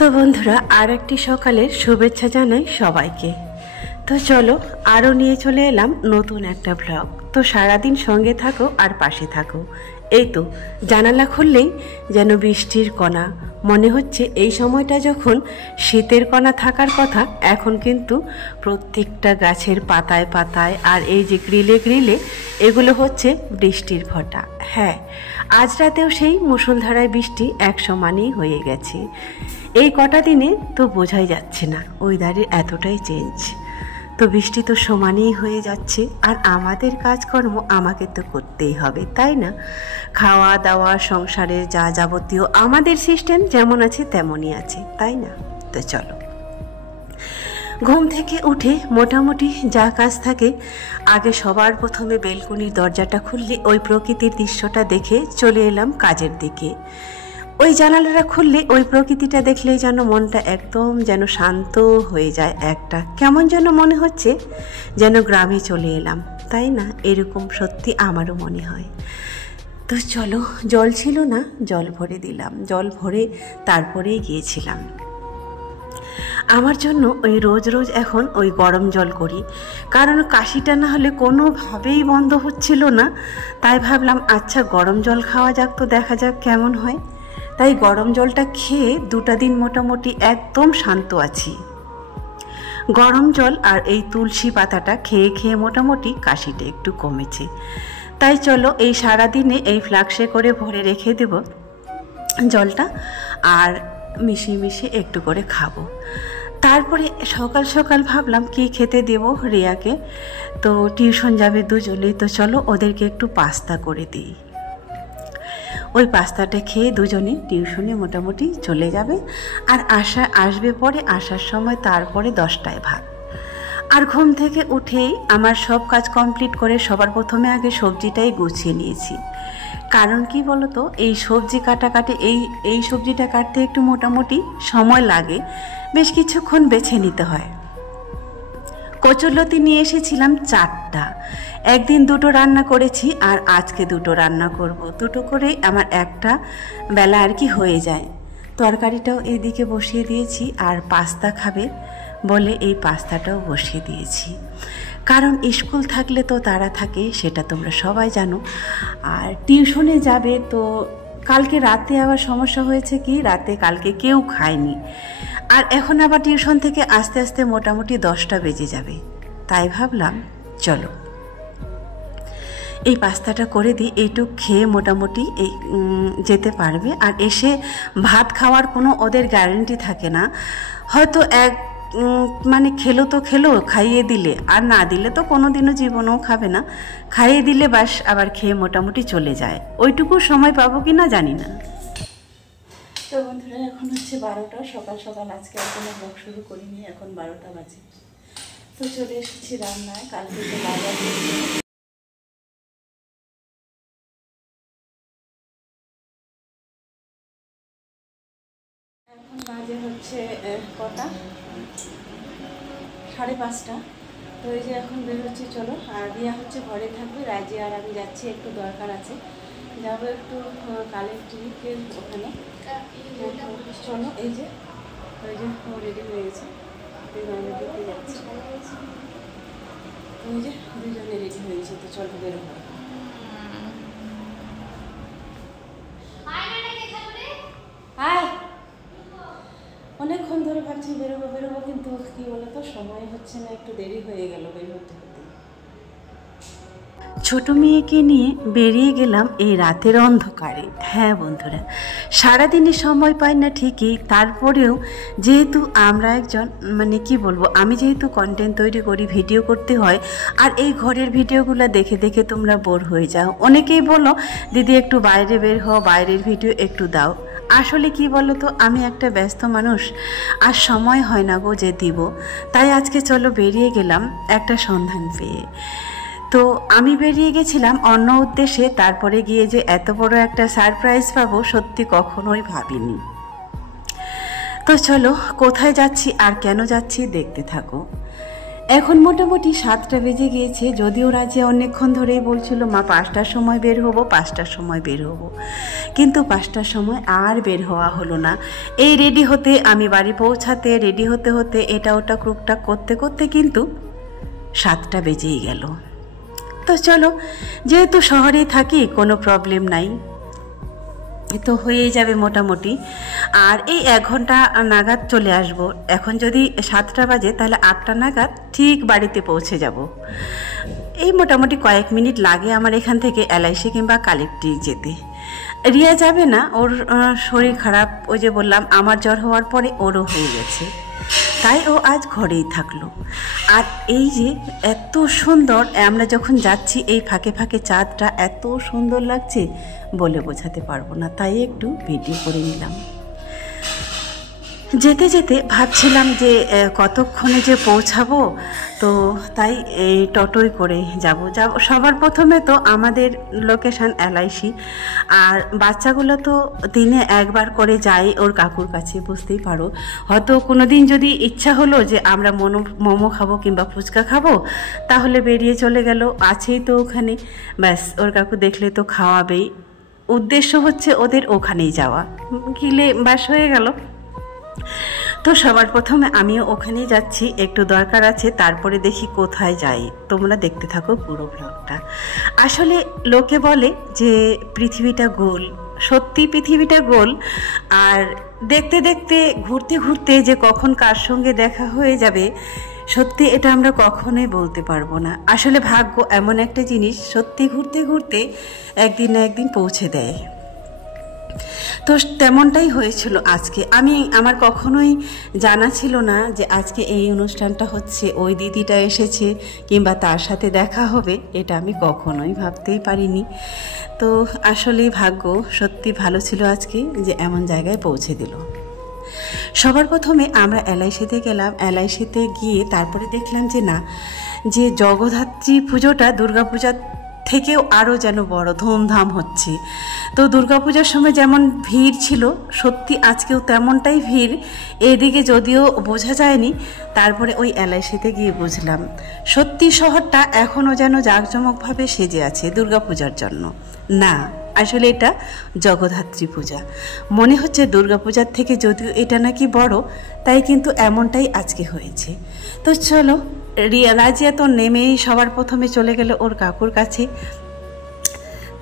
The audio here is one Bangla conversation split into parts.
তো বন্ধুরা আর একটি সকালের শুভেচ্ছা জানাই সবাইকে। তো চলো আরও নিয়ে চলে এলাম নতুন একটা ব্লগ। তো সারাদিন সঙ্গে থাকো আর পাশে থাকো। এই তো জানালা খুললেই যেন বৃষ্টির কণা, মনে হচ্ছে এই সময়টা যখন শীতের কণা থাকার কথা, এখন কিন্তু প্রত্যেকটা গাছের পাতায় পাতায় আর এই যে গ্রিলে গ্রিলে এগুলো হচ্ছে বৃষ্টির ফোঁটা। হ্যাঁ, আজ রাতেও সেই মুষলধারায় বৃষ্টি এক সমানই হয়ে গেছে। এই কটা দিনে তো বোঝাই যাচ্ছে না ওয়েদারের এতটাই চেঞ্জ। তো বৃষ্টি তো সমানই হয়ে যাচ্ছে, আর আমাদের কাজকর্ম আমাকে তো করতেই হবে, তাই না? খাওয়া দাওয়া, সংসারের যা যাবতীয় আমাদের সিস্টেম যেমন আছে তেমনই আছে, তাই না? তো চলো, ঘুম থেকে উঠে মোটামুটি যা কাজ থাকে, আগে সবার প্রথমে বেলকনির দরজাটা খুললে ওই প্রকৃতির দৃশ্যটা দেখে চলে এলাম কাজের দিকে। ওই জানালাটা খুললে ওই প্রকৃতিটা দেখলেই যেন মনটা একদম যেন শান্ত হয়ে যায়, একটা কেমন যেন মনে হচ্ছে যেন গ্রামে চলে এলাম, তাই না? এরকম সত্যি আমারও মনে হয়। তো চলো, জল ছিল না, জল ভরে দিলাম, জল ভরে তারপরেই গিয়েছিলাম। আমার জন্য ওই রোজ রোজ এখন ওই গরম জল করি, কারণ কাশিটা না হলে কোনোভাবেই বন্ধ হচ্ছিল না। তাই ভাবলাম আচ্ছা গরম জল খাওয়া যাক, তো দেখা যাক কেমন হয়। তাই গরম জলটা খেয়ে 2টা দিন মোটামুটি একদম শান্ত আছি। গরম জল আর এই তুলসী পাতাটা খেয়ে খেয়ে মোটামুটি কাশিটা একটু কমেছে। তাই চলো এই সারাদিনে এই ফ্লাক্সে করে ভরে রেখে দেব জলটা, আর মিশিয়ে মিশিয়ে একটু করে খাবো। তারপরে সকাল সকাল ভাবলাম কি খেতে দেব রিয়াকে, তো টিউশন যাবে দুজনেই, তো চলো ওদেরকে একটু পাস্তা করে দিই। ওই পাস্তাটা খেয়ে দুজনে টিউশনে মোটামুটি চলে যাবে, আর আসবে পরে, আসার সময় তারপরে 10টায় ভাত। আর ঘুম থেকে উঠেই আমার সব কাজ কমপ্লিট করে সবার প্রথমে আগে সবজিটাই গুছিয়ে নিয়েছি। কারণ কি বলতো, এই সবজি কাটাকাটি, এই সবজিটা কাটতে একটু মোটামুটি সময় লাগে, বেশ কিছুক্ষণ বেছে নিতে হয়। কচুরলতি নিয়ে এসেছিলাম 4টা, একদিন 2টো রান্না করেছি, আর আজকে 2টো রান্না করব। 2টো করে আমার একটা বেলা আর কি হয়ে যায়। তরকারিটাও এদিকে বসিয়ে দিয়েছি, আর পাস্তা খাবে বলে এই পাস্তাটাও বসিয়ে দিয়েছি। কারণ স্কুল থাকলে তো তারা থাকে, সেটা তোমরা সবাই জানো। আর টিউশনে যাবে, তো কালকে রাতে আবার সমস্যা হয়েছে কি, রাতে কালকে কেউ খায়নি, আর এখন আবার টিউশন থেকে আস্তে আস্তে মোটামুটি 10টা বেজে যাবে। তাই ভাবলাম চলো এই পাস্তাটা করে দিই, এইটুক খেয়ে মোটামুটি এই যেতে পারবে। আর এসে ভাত খাওয়ার কোনো ওদের গ্যারান্টি থাকে না, হয়তো মানে খেলো তো খেলো, খাইয়ে দিলে, আর না দিলে তো কোনো দিনও জীবনেও খাবে না। খাইয়ে দিলে বাস আবার খেয়ে মোটামুটি চলে যায়, ওইটুকু সময় পাবো কি না জানি না। তো বন্ধুরা এখন হচ্ছে 12টা, সকাল সকাল আজকে এখনো ব্লগ শুরু করিনি, এখন 12টা বাজে। তো চলে এসেছি রান্নায়, কালকে তো বাজার এখন বাজে হচ্ছে কটা, 5:30। তো এই যে এখন বেরোচ্ছি, চলো। আর রিয়া হচ্ছে ঘরে থাকবে, রাজি আর আমি যাচ্ছি, একটু দরকার আছে, যাবো একটু কালেক্ট্রিকের ওখানে। চলো, এই যে ওই যে ও রেডি হয়ে গেছে, দেখতে যাচ্ছি। ওই যে দুজনে রেডি হয়ে গেছে, তো চলো বেরোবো। অনেকক্ষণ ধরে ভাবছি বেরোবো বেরোবো, কিন্তু কি বলতো সময় হচ্ছে না, একটু দেরি হয়ে গেল বের হতে হতে। ছোট মেয়েকে নিয়ে বেরিয়ে গেলাম এই রাতের অন্ধকারে। হ্যাঁ বন্ধুরা, সারাদিনই সময় পাই না ঠিকই, তারপরেও যেহেতু আমরা একজন মানে কি বলবো, আমি যেহেতু কন্টেন্ট তৈরি করি, ভিডিও করতে হয়, আর এই ঘরের ভিডিওগুলো দেখে দেখে তোমরা বোর হয়ে যাও। অনেকেই বলো দিদি একটু বাইরে বের হও, বাইরের ভিডিও একটু দাও। আসলে কি বলো তো, আমি একটা ব্যস্ত মানুষ, আর সময় হয় না গো যে দিব। তাই আজকে চলো বেরিয়ে গেলাম একটা সন্ধান পেয়ে। তো আমি বেরিয়ে গেছিলাম অন্য উদ্দেশ্যে, তারপরে গিয়ে যে এত বড় একটা সারপ্রাইজ পাবো সত্যি কখনোই ভাবিনি। তো চলো কোথায় যাচ্ছি আর কেন যাচ্ছি দেখতে থাকো। এখন মোটামুটি 7টা বেজে গিয়েছে, যদিও রাজে অনেকক্ষণ ধরেই বলছিল মা 5টার সময় বের হবো, 5টার সময় বের হবো, কিন্তু 5টার সময় আর বের হওয়া হলো না। এই রেডি হতে, আমি বাড়ি পৌঁছাতে রেডি হতে হতে এটা ওটা টুকটাক করতে করতে কিন্তু 7টা বেজেই গেল। তো চলো, যেহেতু শহরেই থাকি কোনো প্রবলেম নাই, তো হয়েই যাবে মোটামুটি। আর এই 1 ঘন্টা নাগাদ চলে আসব। এখন যদি 7টা বাজে তাহলে 8টা নাগাদ ঠিক বাড়িতে পৌঁছে যাব। এই মোটামুটি কয়েক মিনিট লাগে আমার এখান থেকে LIC কিংবা কালেক্ট্রি যেতে। রিয়া যাবে না, ওর শরীর খারাপ, ওই যে বললাম আমার জ্বর হওয়ার পরে ওরও হয়ে গেছে, তাই ও আজ ঘরেই থাকলো। আর এই যে এত সুন্দর, আমরা যখন যাচ্ছি এই ফাঁকে ফাঁকে চাঁদটা এত সুন্দর লাগছে বলে বোঝাতে পারবো না, তাই একটু ভিডিও করে নিলাম। যেতে যেতে ভাবছিলাম যে কতক্ষণে যে পৌঁছাবো, তো তাই এই টোটোয় করে যাব। সবার প্রথমে তো আমাদের লোকেশান LIC, আর বাচ্চাগুলো তো দিনে একবার করে যায় ওর কাকুর কাছে, বুঝতেই পারো। হয়তো কোনো দিন যদি ইচ্ছা হলো যে আমরা মোমো খাবো কিংবা ফুচকা খাবো, তাহলে বেরিয়ে চলে গেল, আছেই তো ওখানে, ব্যাস ওর কাকু দেখলে তো খাওয়াবেই। উদ্দেশ্য হচ্ছে ওদের ওখানেই যাওয়া, গিলে ব্যাস হয়ে গেল। তো সবার প্রথমে আমিও ওখানেই যাচ্ছি, একটু দরকার আছে, তারপরে দেখি কোথায় যাই। তোমরা দেখতে থাকো পুরো ব্লগটা। আসলে লোকে বলে যে পৃথিবীটা গোল, সত্যি পৃথিবীটা গোল, আর দেখতে দেখতে ঘুরতে ঘুরতে যে কখন কার সঙ্গে দেখা হয়ে যাবে, সত্যি এটা আমরা কখনোই বলতে পারবো না। আসলে ভাগ্য এমন একটা জিনিস, সত্যি ঘুরতে ঘুরতে একদিন না একদিন পৌঁছে দেয়। তো তেমনটাই হয়েছিল আজকে। আমার কখনোই জানা ছিল না যে আজকে এই অনুষ্ঠানটা হচ্ছে, ওই দিদিটা এসেছে কিংবা তার সাথে দেখা হবে, এটা আমি কখনোই ভাবতেই পারিনি। তো আসলেই ভাগ্য সত্যি ভালো ছিল আজকে যে এমন জায়গায় পৌঁছে দিল। সবার প্রথমে আমরা LICতে গেলাম। LICতে গিয়ে তারপরে দেখলাম যে না, যে জগদ্ধাত্রী পুজোটা দুর্গাপূজার থেকেও আরও যেন বড় ধুমধাম হচ্ছে। তো দুর্গাপূজার সময় যেমন ভিড় ছিল, সত্যি আজকেও তেমনটাই ভিড়। এদিকে যদিও বোঝা যায়নি, তারপরে ওই LICতে গিয়ে বুঝলাম সত্যি শহরটা এখনও যেন জাঁকজমকভাবে সেজে আছে দুর্গাপূজার জন্য। না, আসলে এটা জগদ্ধাত্রী পূজা। মনে হচ্ছে দুর্গাপূজার থেকে যদিও এটা নাকি বড়, তাই কিন্তু এমনটাই আজকে হয়েছে। তো চলো, রাজিয়া তো নেমেই সবার প্রথমে চলে গেল ওর কাকুর কাছে।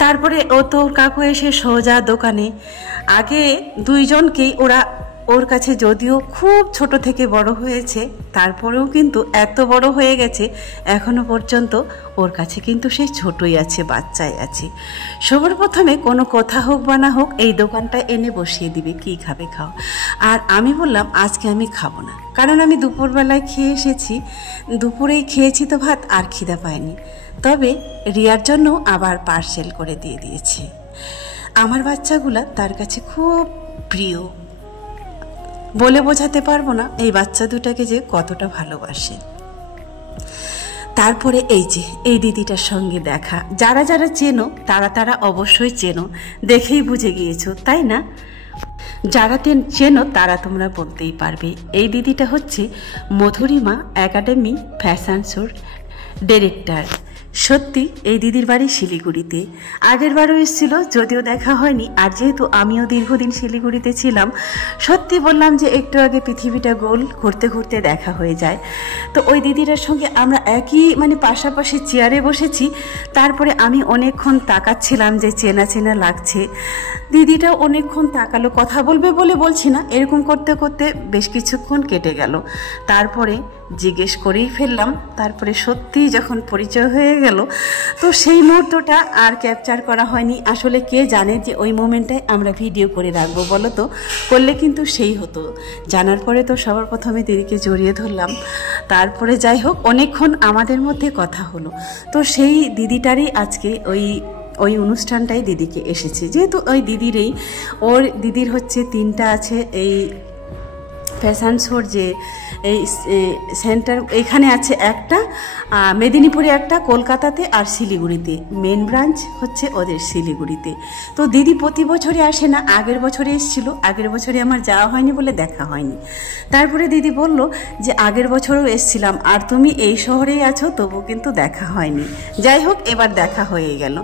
তারপরে ও তো ওর কাকু এসে সোজা দোকানে। আগে দুইজনকেই ওর কাছে, যদিও খুব ছোট থেকে বড় হয়েছে, তারপরেও কিন্তু এত বড় হয়ে গেছে এখনো পর্যন্ত ওর কাছে কিন্তু সে ছোটই আছে, বাচ্চাই আছে। সবার প্রথমে কোনো কথা হোক বা না হোক এই দোকানটা এনে বসিয়ে দিবে, কি খাবে খাও। আর আমি বললাম আজকে আমি খাবো না, কারণ আমি দুপুরবেলায় খেয়ে এসেছি, দুপুরেই খেয়েছি তো ভাত, আর খিদা পায়নি। তবে রিয়ার জন্য আবার পার্সেল করে দিয়ে দিয়েছে। আমার বাচ্চাগুলা তার কাছে খুব প্রিয়, বলে বোঝাতে পারবো না এই বাচ্চা দুটাকে যে কতটা ভালোবাসে। তারপরে এই যে এই দিদিটার সঙ্গে দেখা, যারা যারা চেনো তারা অবশ্যই চেনো, দেখেই বুঝে গিয়েছো তাই না? যারা চেনো তারা তোমরা বলতেই পারবে। এই দিদিটা হচ্ছে মধুরিমা একাডেমি ফ্যাশন শোর ডিরেক্টর। সত্যি এই দিদির বাড়ি শিলিগুড়িতে, আগের বারও এসেছিল, যদিও দেখা হয়নি। আর যেহেতু আমিও দীর্ঘদিন শিলিগুড়িতে ছিলাম, সত্যি বললাম যে একটু আগে পৃথিবীটা গোল, ঘুরতে ঘুরতে দেখা হয়ে যায়। তো ওই দিদিটার সঙ্গে আমরা একই পাশাপাশি চেয়ারে বসেছি। তারপরে আমি অনেকক্ষণ তাকাচ্ছিলাম যে চেনা চেনা লাগছে। দিদিটাও অনেকক্ষণ তাকালো, কথা বলবে বলে বলছি না, এরকম করতে করতে বেশ কিছুক্ষণ কেটে গেল। তারপরে জিজ্ঞেস করেই ফেললাম। তারপরে সত্যি যখন পরিচয় হয়ে গেল, তো সেই মুহূর্তটা আর ক্যাপচার করা হয়নি। আসলে কে জানে যে ওই মোমেন্টটাই আমরা ভিডিও করে রাখবো, বলো তো? করলে কিন্তু সেই হতো। জানার পরে তো সবার প্রথমে দিদিকে জড়িয়ে ধরলাম। তারপরে যাই হোক, অনেকক্ষণ আমাদের মধ্যে কথা হলো। তো সেই দিদিটারই আজকে ওই অনুষ্ঠানটাই দিদিকে এসেছে, যেহেতু ওই দিদিরই, ওর দিদির হচ্ছে 3টা আছে এই ফ্যাশন শোর যে এই সেন্টার এখানে আছে একটা, মেদিনীপুরে একটা, কলকাতাতে আর শিলিগুড়িতে। মেন ব্রাঞ্চ হচ্ছে ওদের শিলিগুড়িতে। তো দিদি প্রতি বছরে আসে না, আগের বছরে এসেছিল, আগের বছরে আমার যাওয়া হয়নি বলে দেখা হয়নি। তারপরে দিদি বলল যে আগের বছরও এসেছিলাম আর তুমি এই শহরেই আছো, তবু কিন্তু দেখা হয়নি। যাই হোক, এবার দেখা হয়ে গেল।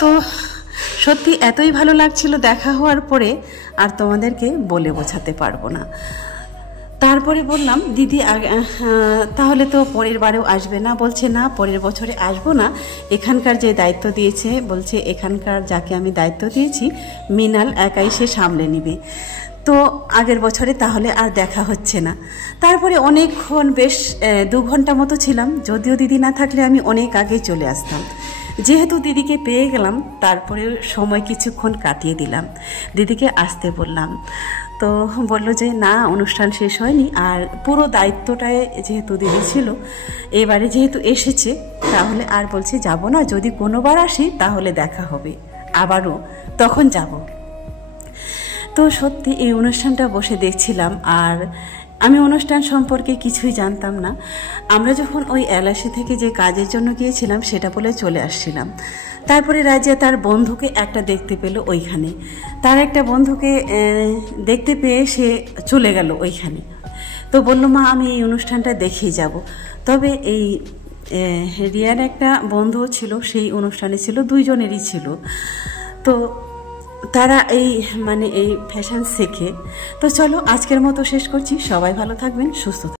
তো সত্যি এতই ভালো লাগছিল দেখা হওয়ার পরে, আর তোমাদেরকে বলে বোঝাতে পারবো না। তারপরে বললাম দিদি তাহলে তো পরের বারেও আসবে না? বলছে না, পরের বছরে আসবো না, এখানকার যে দায়িত্ব দিয়েছে, বলছে এখানকার যাকে আমি দায়িত্ব দিয়েছি মৃণাল একাই সে সামলে নিবে। তো আগের বছরে তাহলে আর দেখা হচ্ছে না। তারপরে অনেকক্ষণ বেশ 2 ঘন্টা মতো ছিলাম, যদিও দিদি না থাকলে আমি অনেক আগে চলে আসতাম। যেহেতু দিদিকে পেয়ে গেলাম, তারপরে সময় কিছুক্ষণ কাটিয়ে দিলাম, দিদিকে আসতে বললাম। তো বললো যে না, অনুষ্ঠান শেষ হয়নি, আর পুরো দায়িত্বটায় যেহেতু দিদি ছিল, এবারে যেহেতু এসেছে তাহলে আর বলছে যাব না, যদি কোনোবার আসি তাহলে দেখা হবে আবারও, তখন যাব। তো সত্যি এই অনুষ্ঠানটা বসে দেখছিলাম, আর আমি অনুষ্ঠান সম্পর্কে কিছুই জানতাম না। আমরা যখন ওই এলআইসি থেকে যে কাজের জন্য গিয়েছিলাম সেটা বলে চলে আসছিলাম। তারপরে রাজিয়া তার বন্ধুকে একটা দেখতে পেল ওইখানে, তার একটা বন্ধুকে দেখতে পেয়ে সে চলে গেল ওইখানে। তো বলল মা আমি এই অনুষ্ঠানটা দেখেই যাব। তবে এই রিয়ার একটা বন্ধু ছিল, সেই অনুষ্ঠানে ছিল, 2 জনেরই ছিল। তো তারা এই এই ফ্যাশন শেখে। তো চলো আজকের মতো শেষ করছি, সবাই ভালো থাকবেন, সুস্থ থাকবেন।